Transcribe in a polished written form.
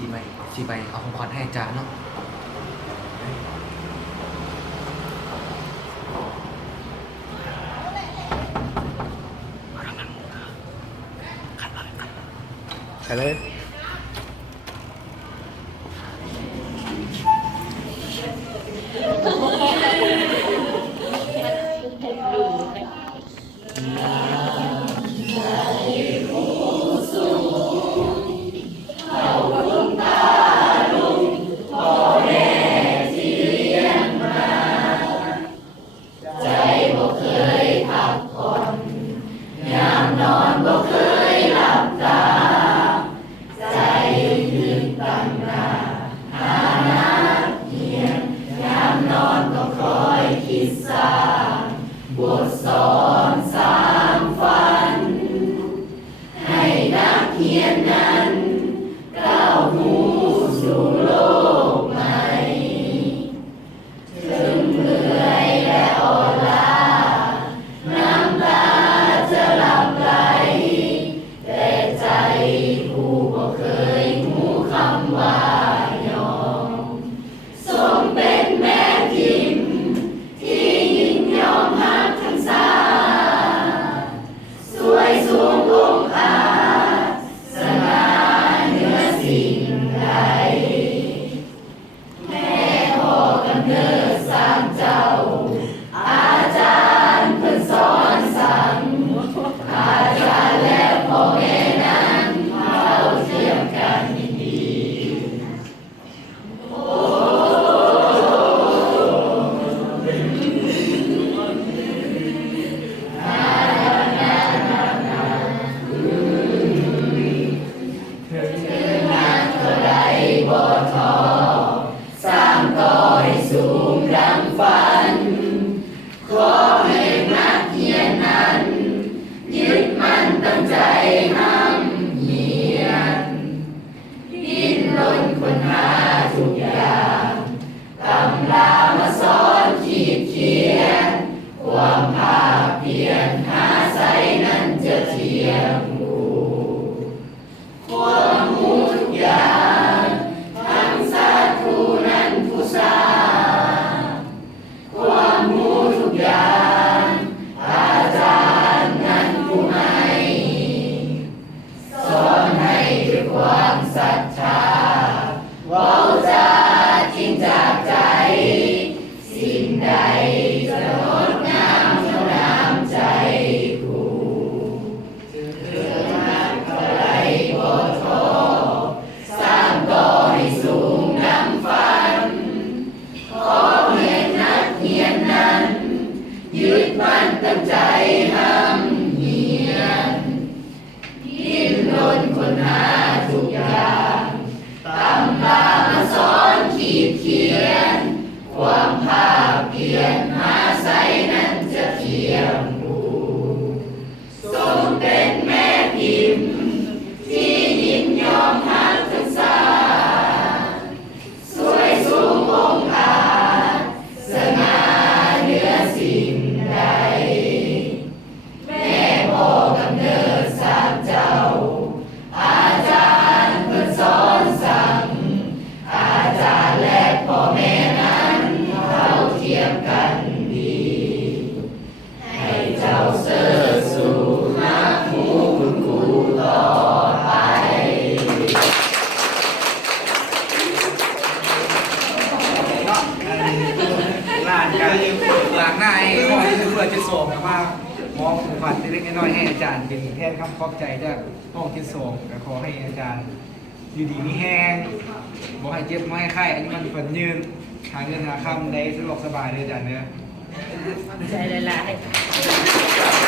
ชีไปเอาของขวัญให้อาจารย์เนาะใครเลยหลังหน้าไอ้ข้อที่เพื่อจะส่งมามองของขวัญเล็กๆน้อยๆให้อาจารย์เป็นแทนคำขอบใจจากห้องที่ส่งขอให้อาจารย์อยู่ดีมีแห้งบอกให้เจ็บไม่ให้ไข้อันนี้มันฝันยืนหาเงินหาคำได้สะดวกสบายเลยอาจารย์เนื้อใจละลาย